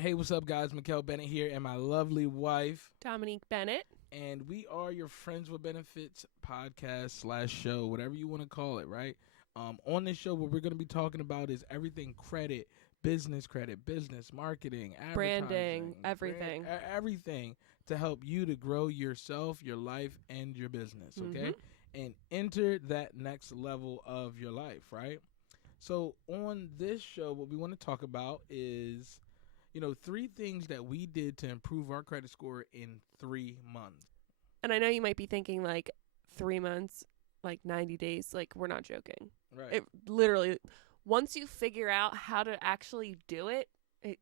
Hey, what's up, guys? Mikhail Bennett here, and my lovely wife, Domonique Bennett. and we are your Friends with Benefits podcast / show, whatever you want to call it, right? On this show, what we're going to be talking about is everything credit, business, marketing, Branding, advertising, everything. everything to help you to grow yourself, your life, and your business, okay? And enter that next level of your life, right? So on this show, what we want to talk about is 3 things that we did to improve our credit score in 3 months. And I know you might be thinking like 3 months, like 90 days. Like, we're not joking. Right. It literally, once you figure out how to actually do it, it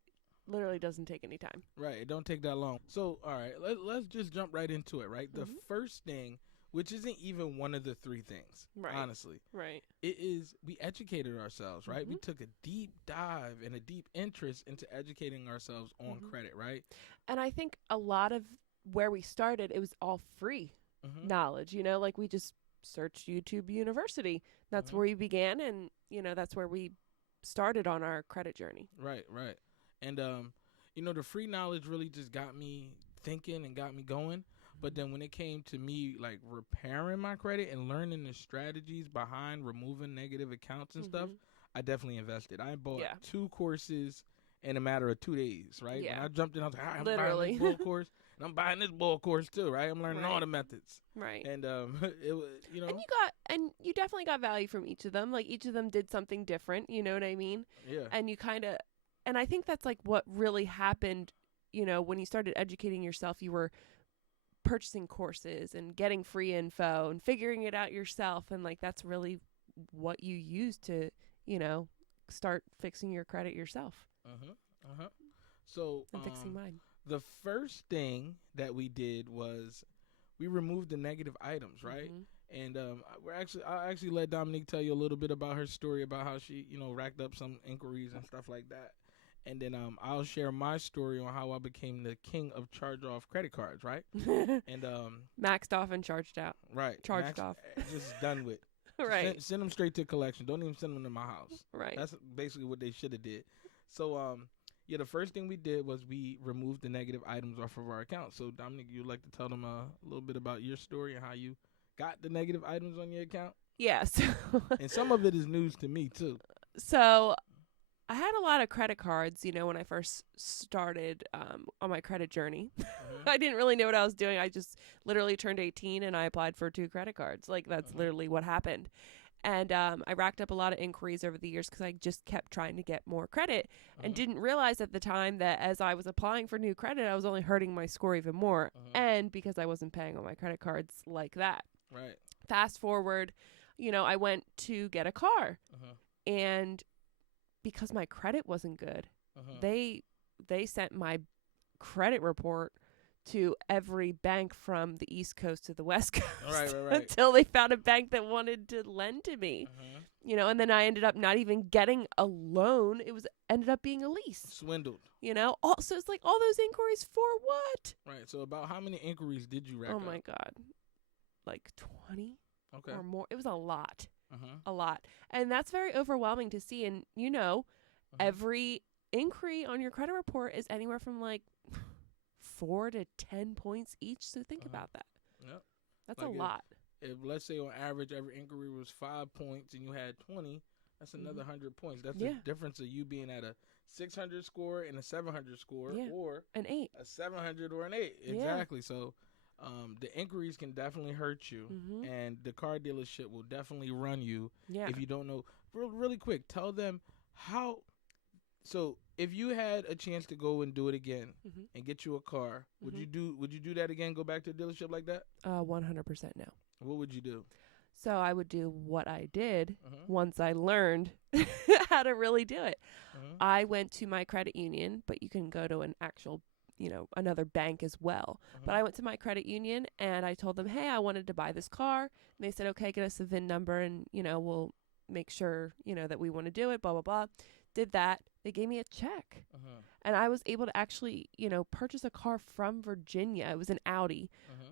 literally doesn't take any time. Right. It don't take that long. So, all right, let's just jump right into it, right? The first thing, which isn't even one of the 3 things, honestly. Right. It is we educated ourselves, right? We took a deep dive and a deep interest into educating ourselves on credit, right? And I think a lot of where we started, it was all free knowledge, like we just searched YouTube University. That's where we began, and, that's where we started on our credit journey. Right. And, the free knowledge really just got me thinking and got me going. But then when it came to me, like, repairing my credit and learning the strategies behind removing negative accounts and stuff, I definitely invested. I bought 2 courses in a matter of 2 days, right? Yeah. When I jumped in, I was like, I'm Literally. buying this bull course, and I'm buying this bull course too, right? I'm learning all the methods. Right. And, it was, And you definitely got value from each of them. Like, each of them did something different, you know what I mean? Yeah. And you and I think that's, like, what really happened, when you started educating yourself. You were purchasing courses and getting free info and figuring it out yourself, and, like, that's really what you use to start fixing your credit yourself. So and fixing mine. The first thing that we did was we removed the negative items, right? And I'll actually let Dominique tell you a little bit about her story about how she racked up some inquiries and stuff like that. And then I'll share my story on how I became the king of charge-off credit cards, right? And maxed off and charged out. Right. Charged off. Just done with. Right. Send them straight to collection. Don't even send them to my house. Right. That's basically what they should have did. So the first thing we did was we removed the negative items off of our account. So Dominique, you'd like to tell them a little bit about your story and how you got the negative items on your account? Yes. And some of it is news to me too. So I had a lot of credit cards, when I first started on my credit journey. I didn't really know what I was doing. I just literally turned 18 and I applied for 2 credit cards. Like, that's literally what happened. And I racked up a lot of inquiries over the years because I just kept trying to get more credit and didn't realize at the time that as I was applying for new credit, I was only hurting my score even more. And because I wasn't paying on my credit cards like that. Right. Fast forward, I went to get a car. And because my credit wasn't good, they sent my credit report to every bank from the East Coast to the West Coast right. until they found a bank that wanted to lend to me. And then I ended up not even getting a loan. It ended up being a lease. Swindled. So it's like all those inquiries for what? Right. So about how many inquiries did you rack up? Oh my God. Like 20 or more. It was a lot. A lot. And that's very overwhelming to see. And, every inquiry on your credit report is anywhere from like 4 to 10 points each. So think about that. Yep. That's like a lot. If let's say on average every inquiry was 5 points and you had 20, that's another 100 points. That's the difference of you being at a 600 score and a 700 score or an 8. A 700 or an 8. Exactly. So the inquiries can definitely hurt you, and the car dealership will definitely run you if you don't know. Really quick, tell them how. So if you had a chance to go and do it again and get you a car, would you do that again? Go back to a dealership like that? 100% no. What would you do? So I would do what I did once I learned how to really do it. I went to my credit union, but you can go to an actual another bank as well. But I went to my credit union and I told them, hey, I wanted to buy this car. And they said, okay, get us the VIN number and, we'll make sure, that we want to do it, blah, blah, blah. Did that. They gave me a check. And I was able to actually, purchase a car from Virginia. It was an Audi.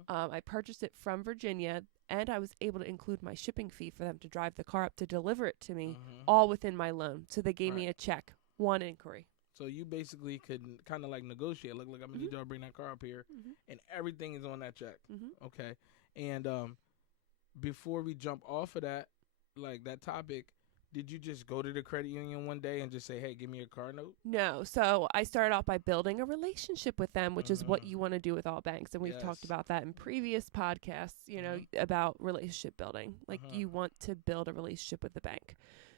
I purchased it from Virginia, and I was able to include my shipping fee for them to drive the car up to deliver it to me, all within my loan. So they gave me a check, one inquiry. So you basically could kind of like negotiate. Look, I'm gonna need y'all to bring that car up here, and everything is on that check. Okay. And before we jump off of that, like that topic, did you just go to the credit union one day and just say, "Hey, give me a car note"? No. So I started off by building a relationship with them, which is what you want to do with all banks. And we've talked about that in previous podcasts, you know, about relationship building. Like you want to build a relationship with the bank.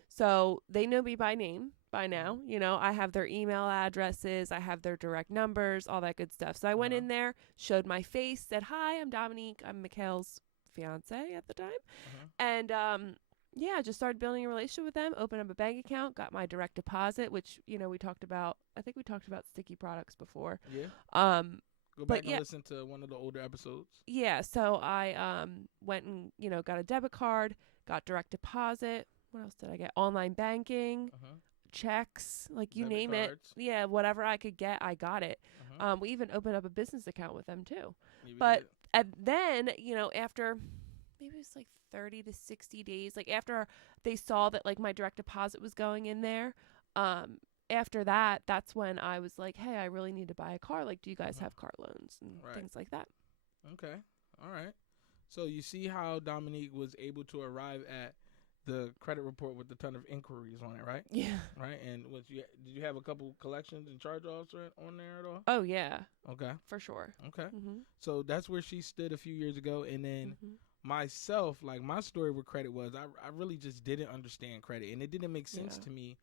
So they know me by name by now. You know, I have their email addresses. I have their direct numbers, all that good stuff. So I went in there, showed my face, said, "Hi, I'm Domonique. I'm Mikhail's fiance at the time." And, yeah, just started building a relationship with them, opened up a bank account, got my direct deposit, which, you know, I think we talked about sticky products before. Yeah. Go back and listen to one of the older episodes. Yeah. So I, went and, you know, got a debit card, got direct deposit. What else did I get? Online banking, checks, like you name it. Yeah, whatever I could get, I got it. We even opened up a business account with them too. And then, you know, after maybe it was like 30 to 60 days, like after they saw that like my direct deposit was going in there, after that, that's when I was like, "Hey, I really need to buy a car. Like, do you guys have car loans and things like that?" Okay. All right. So you see how Domonique was able to arrive at the credit report with a ton of inquiries on it, right? Yeah. Right. And did you have a couple collections and charge-offs on there at all? Oh yeah. Okay. For sure. Okay. So that's where she stood a few years ago, and then myself, like my story with credit was I really just didn't understand credit, and it didn't make sense to me.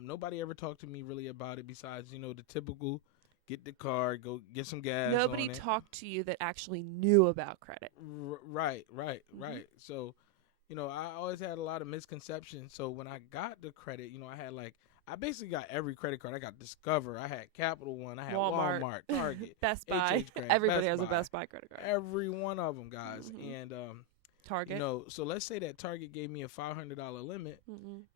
Nobody ever talked to me really about it besides, you know, the typical get the car, go get some gas. Nobody talked to you that actually knew about credit. Right. So, you know, I always had a lot of misconceptions. So when I got the credit, you know, I basically got every credit card. I got Discover. I had Capital One. I had Walmart, Target, Best Buy. Everybody has a Best Buy credit card. Every one of them, guys. And Target. You know, so let's say that Target gave me a $500 limit,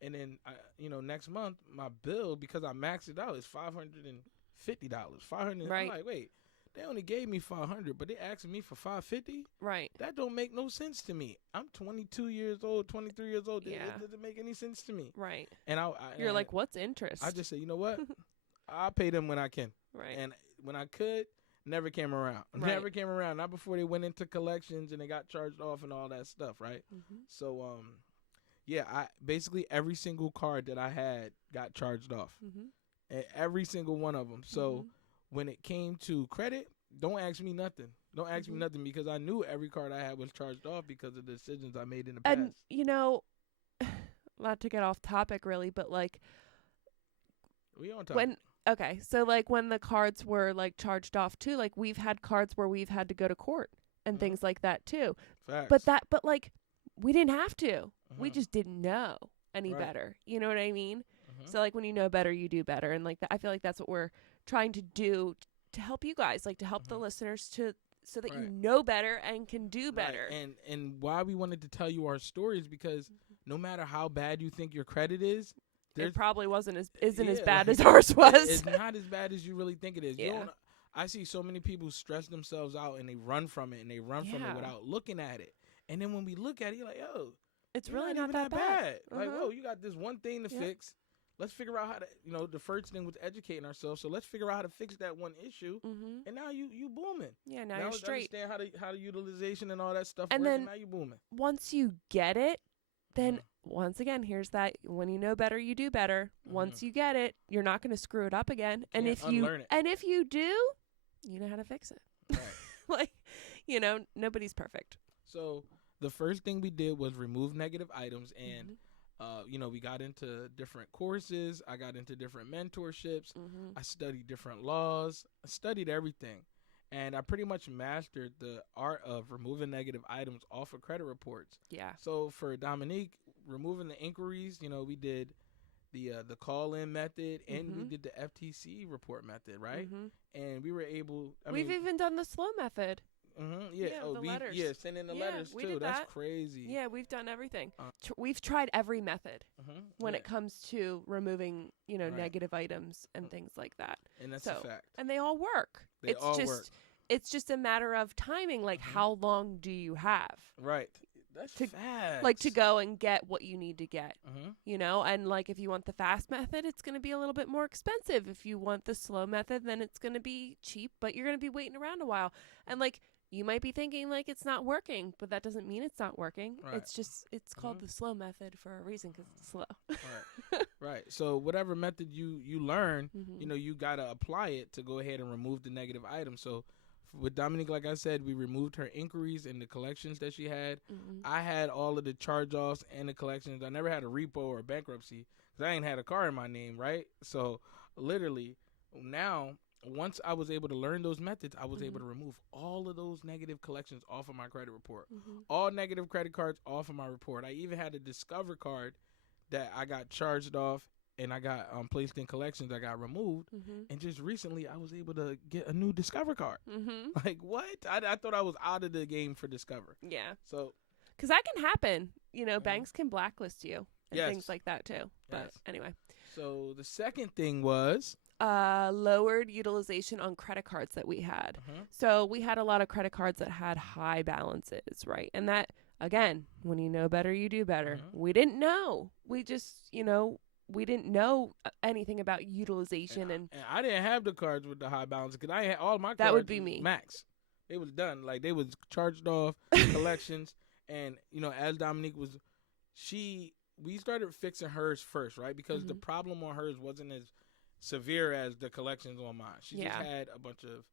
and then you know, next month my bill, because I maxed it out, is $550. $500. Right. I'm like, wait. They only gave me $500, but they asking me for $550. Right. That don't make no sense to me. I'm 22 years old, 23 years old. Yeah. It doesn't make any sense to me. Right. And you're like, what's interest? I just say, you know what? I'll pay them when I can. Right. And when I could, never came around. Right. Never came around. Not before they went into collections and they got charged off and all that stuff, right? So, yeah, basically every single card that I had got charged off. Every single one of them. So when it came to credit, don't ask me nothing. Don't ask me nothing, because I knew every card I had was charged off because of the decisions I made in the past. And, you know, not to get off topic really, but like we on topic. Okay, so like when the cards were like charged off too, like we've had cards where we've had to go to court and things like that too. Facts. But like we didn't have to. We just didn't know any better. You know what I mean? So like when you know better, you do better. And like I feel like that's what we're trying to do to help you guys, like to help the listeners so that you know better and can do better. And why we wanted to tell you our stories, because no matter how bad you think your credit is, it probably isn't as bad as ours was. It's not as bad as you really think it is. Yeah. I see so many people stress themselves out and they run from it without looking at it. And then when we look at it, you're like, oh, it's really not that bad. Like, oh, you got this one thing to fix. Let's figure out how to, you know, the first thing was educating ourselves. So let's figure out how to fix that one issue. And now you booming. Yeah, now you're straight. Understand how the utilization and all that stuff and works, then and now you booming. Once you get it, then once again, here's that when you know better, you do better. Once you get it, you're not going to screw it up again. And if you do, you know how to fix it. Right. Like, you know, nobody's perfect. So the first thing we did was remove negative items, and you know, we got into different courses. I got into different mentorships. I studied different laws. I studied everything. And I pretty much mastered the art of removing negative items off of credit reports. Yeah. So for Domonique, removing the inquiries, you know, we did the call-in method, and we did the FTC report method, right? And we were able... We've even done the slow method. Yeah. The letters. Yeah, sending the letters too. That's crazy. Yeah, we've done everything. We've tried every method when it comes to removing, you know, negative items and things like that. And that's a fact. And they all work. They all work. It's just a matter of timing. Like, how long do you have? Right. That's fast. Like to go and get what you need to get, you know? And like if you want the fast method, it's going to be a little bit more expensive. If you want the slow method, then it's going to be cheap, but you're going to be waiting around a while. And like you might be thinking like it's not working, but that doesn't mean it's not working. Right. It's just, it's called the slow method for a reason because it's slow. Right. So whatever method you learn, you know, you got to apply it to go ahead and remove the negative items. So with Domonique, like I said, we removed her inquiries and the collections that she had. I had all of the charge-offs and the collections. I never had a repo or a bankruptcy because I ain't had a car in my name, right? So literally now, once I was able to learn those methods, I was able to remove all of those negative collections off of my credit report. All negative credit cards off of my report. I even had a Discover card that I got charged off and I got placed in collections. I got removed. And just recently, I was able to get a new Discover card. Like, what? I thought I was out of the game for Discover. Yeah. So, because that can happen. You know, banks can blacklist you and things like that, too. But anyway. So, the second thing was lowered utilization on credit cards that we had. So, we had a lot of credit cards that had high balances, right? And that, again, when you know better, you do better. We didn't know. We just, you know, we didn't know anything about utilization, and I didn't have the cards with the high balance because I had all my cards. That would be me. Max. It was done. Like they was charged off collections, and you know, as Domonique was, we started fixing hers first, right? Because the problem on hers wasn't as severe as the collections on mine. She just had a bunch of.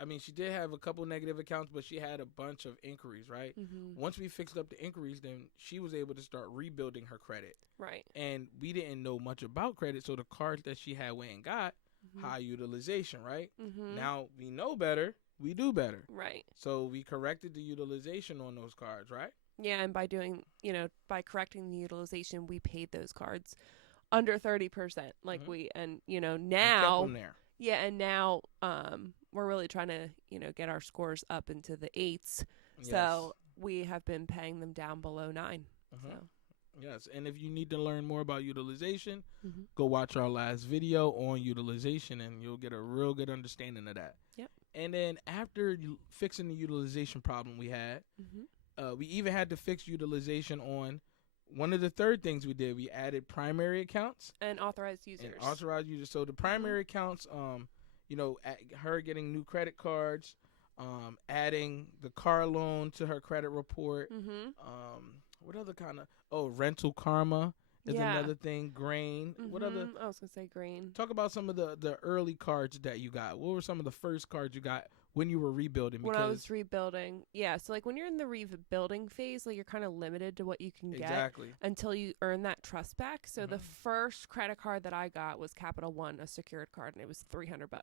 I mean, she did have a couple negative accounts, but she had a bunch of inquiries, right? Once we fixed up the inquiries, then she was able to start rebuilding her credit. Right. And we didn't know much about credit, so the cards that she had went and got, high utilization, right? Now we know better, we do better. Right. So we corrected the utilization on those cards, right? Yeah, and by doing, you know, by correcting the utilization, we paid those cards under 30%. Like and you know, now. We kept them there. Yeah, and now we're really trying to, you know, get our scores up into the 8s. Yes. So we have been paying them down below 9. So. Yes, and if you need to learn more about utilization, go watch our last video on utilization, and you'll get a real good understanding of that. Yep. And then after fixing the utilization problem we had, we even had to fix utilization on one of the third things we did. We added primary accounts. And authorized users. So the primary accounts, you know, her getting new credit cards, adding the car loan to her credit report. What other kind of, rental karma is another thing. Grain. What other? I was going to say grain. Talk about some of the early cards that you got. What were some of the first cards you got when you were rebuilding? When I was rebuilding. Yeah. So like when you're in the rebuilding phase, like you're kind of limited to what you can get until you earn that trust back. So the first credit card that I got was Capital One, a secured card, and it was $300.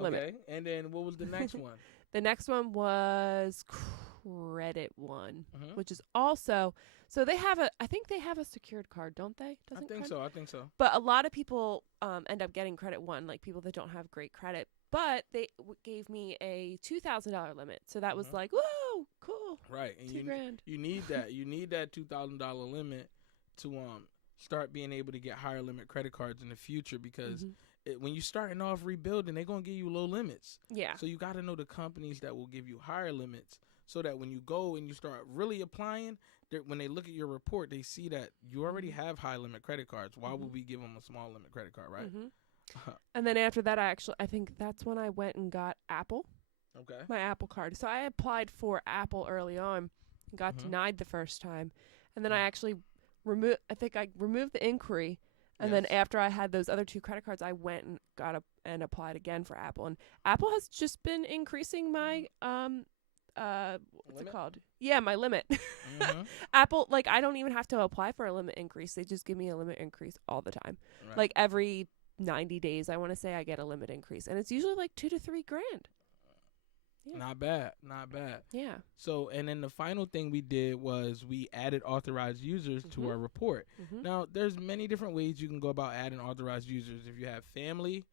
Okay. And then what was the next one? The next one was Credit One, which is also, so they have I think they have a secured card, don't they? I think so. But a lot of people end up getting Credit One, like people that don't have great credit. But they gave me a $2,000 limit, so that was like, whoa, cool. Right, and $2,000. You need that. You need that $2,000 limit to start being able to get higher limit credit cards in the future because. When you're starting off rebuilding, they're going to give you low limits. Yeah. So you got to know the companies that will give you higher limits so that when you go and you start really applying, when they look at your report, they see that you already have high limit credit cards. Why would we give them a small limit credit card, right? And then after that, I think that's when I went and got Apple. Okay. My Apple card. So I applied for Apple early on and got denied the first time. And then I actually removed the inquiry. And then after I had those other 2 credit cards, I went and got and applied again for Apple. And Apple has just been increasing my what's it called? Yeah, my limit. Apple, like I don't even have to apply for a limit increase. They just give me a limit increase all the time. Right. Like every 90 days, I want to say I get a limit increase, and it's usually like $2,000 to $3,000. Yeah. Not bad. Yeah. So, and then the final thing we did was we added authorized users to our report. Now, there's many different ways you can go about adding authorized users. If you have family,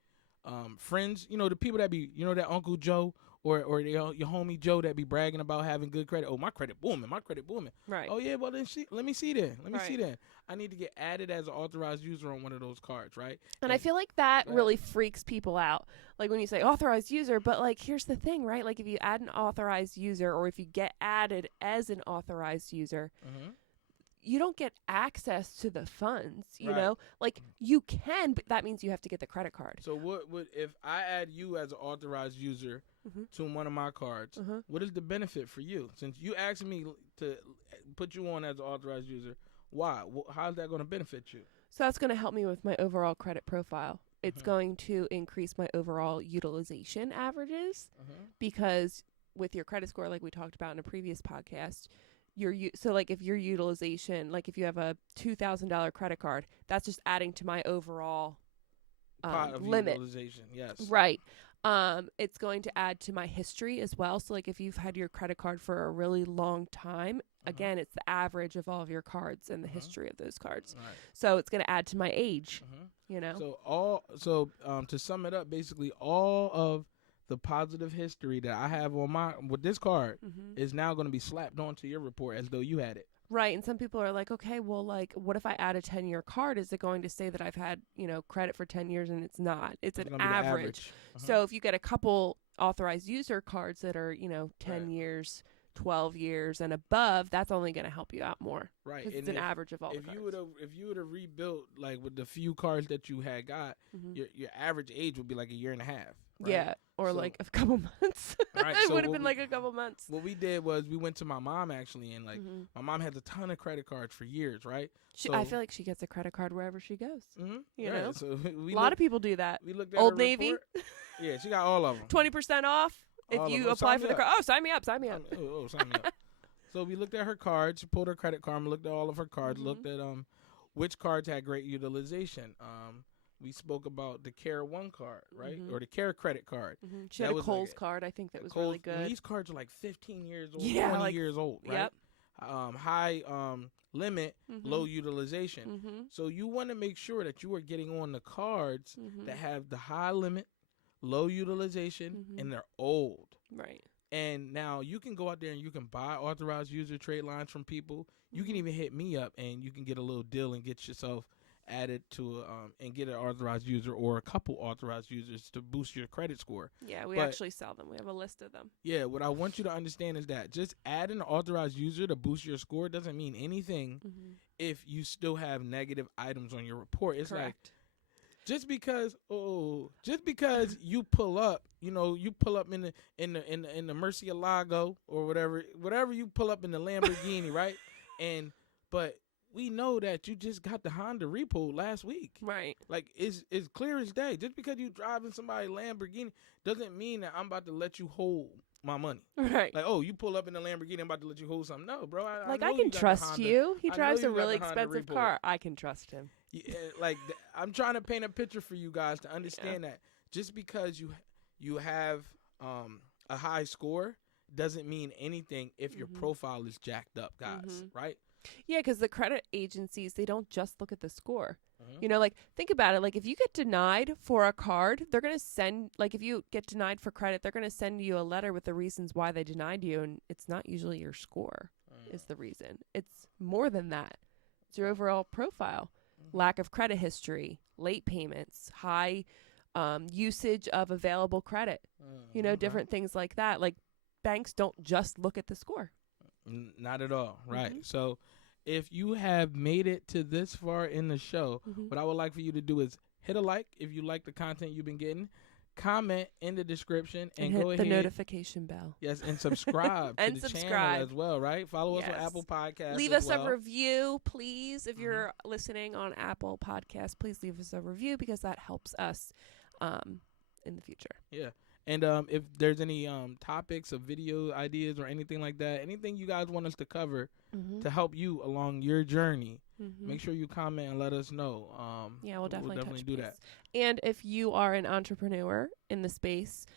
friends, you know, the people that be, you know, that Uncle Joe or your homie Joe that be bragging about having good credit. Oh, my credit booming. Right. Oh yeah, well then let me see that. I need to get added as an authorized user on one of those cards, right? And I feel like that really freaks people out. Like when you say authorized user, but like here's the thing, right? Like if you add an authorized user or if you get added as an authorized user, you don't get access to the funds, you know? Like you can, but that means you have to get the credit card. So what would if I add you as an authorized user to one of my cards, what is the benefit for you? Since you asked me to put you on as an authorized user, why? How's that going to benefit you? So that's going to help me with my overall credit profile. It's going to increase my overall utilization averages because with your credit score, like we talked about in a previous podcast, so like if your utilization, like if you have a $2,000 credit card, that's just adding to my overall limit. Utilization, yes. Right. It's going to add to my history as well. So like if you've had your credit card for a really long time, again, it's the average of all of your cards and the history of those cards. Right. So it's going to add to my age, you know? So to sum it up, basically all of the positive history that I have on with this card is now going to be slapped onto your report as though you had it. Right. And some people are like, okay, well, like, what if I add a 10-year card? Is it going to say that I've had, credit for 10 years? And it's not. It's an average. So if you get a couple authorized user cards that are, 10 years, 12 years and above, that's only going to help you out more. Right. Because it's an average of all the cards. If you would have rebuilt, like, with the few cards that you had got, your average age would be like a year and a half. Right? Yeah. Or like a couple months. Right, it would have been like a couple months. What we did was we went to my mom actually, and like my mom has a ton of credit cards for years, right? I feel like she gets a credit card wherever she goes. You know, so a lot of people do that. We looked at Old her Navy. Report. Yeah, she got all of them. 20% off if you apply for the card. Oh, sign me up! Sign me up. Sign me up. So we looked at her cards. She pulled her credit card. Looked at all of her cards. Looked at which cards had great utilization. We spoke about the Care One card, right? Or the Care Credit card. She had a Kohl's card, I think, that was really good. These cards are like 15 years old, 20 years old, right? Yep. High limit, low utilization. So you want to make sure that you are getting on the cards that have the high limit, low utilization, and they're old. Right. And now you can go out there and you can buy authorized user trade lines from people. You can even hit me up and you can get a little deal and get yourself added to and get an authorized user or a couple authorized users to boost your credit score. Yeah, we actually sell them. We have a list of them. Yeah, what I want you to understand is that just adding an authorized user to boost your score doesn't mean anything if you still have negative items on your report. It's correct. Like just because you pull up, you pull up in the Murcielago or whatever you pull up in the Lamborghini, right? But we know that you just got the Honda repo last week. Right. Like, it's clear as day. Just because you driving somebody's Lamborghini doesn't mean that I'm about to let you hold my money. Right. Like, oh, you pull up in the Lamborghini, I'm about to let you hold something. No, bro. I can trust you. He drives a really expensive car. I can trust him. Yeah, like, I'm trying to paint a picture for you guys to understand that just because you have a high score doesn't mean anything if your profile is jacked up, guys, right? Yeah, because the credit agencies, they don't just look at the score. Like, think about it. Like, if you get denied for a card, they're going to send, like, if you get denied for credit, they're going to send you a letter with the reasons why they denied you, and it's not usually your score is the reason. It's more than that. It's your overall profile. Lack of credit history, late payments, high usage of available credit, different things like that. Like, banks don't just look at the score. Not at all, right? So if you have made it to this far in the show, what I would like for you to do is hit a like if you like the content you've been getting, comment in the description, and hit go ahead. the notification bell. Yes, and subscribe to the channel as well, right? Follow us on Apple Podcasts. Leave us a review, please. If you're listening on Apple Podcasts, please leave us a review because that helps us in the future. Yeah. And if there's any topics of video ideas or anything like that, anything you guys want us to cover to help you along your journey, make sure you comment and let us know. We'll definitely do that. And if you are an entrepreneur in the space,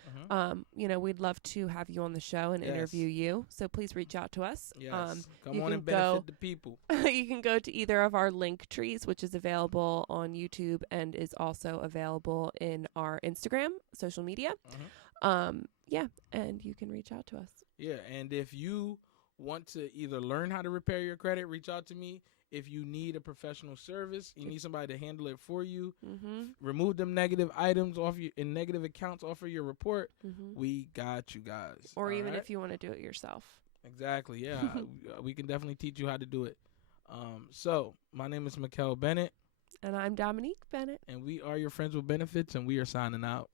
we'd love to have you on the show and interview you. So please reach out to us. Yes. Come on and benefit the people. You can go to either of our link trees, which is available on YouTube and is also available in our Instagram, social media. Yeah, and you can reach out to us. Yeah, and if you want to either learn how to repair your credit, reach out to me. If you need a professional service, you need somebody to handle it for you, remove them negative items off you and negative accounts off of your report, we got you guys. Or even if you want to do it yourself. Exactly, yeah. We can definitely teach you how to do it. So, my name is Mikhail Bennett. And I'm Domonique Bennett. And we are your friends with benefits, and we are signing out.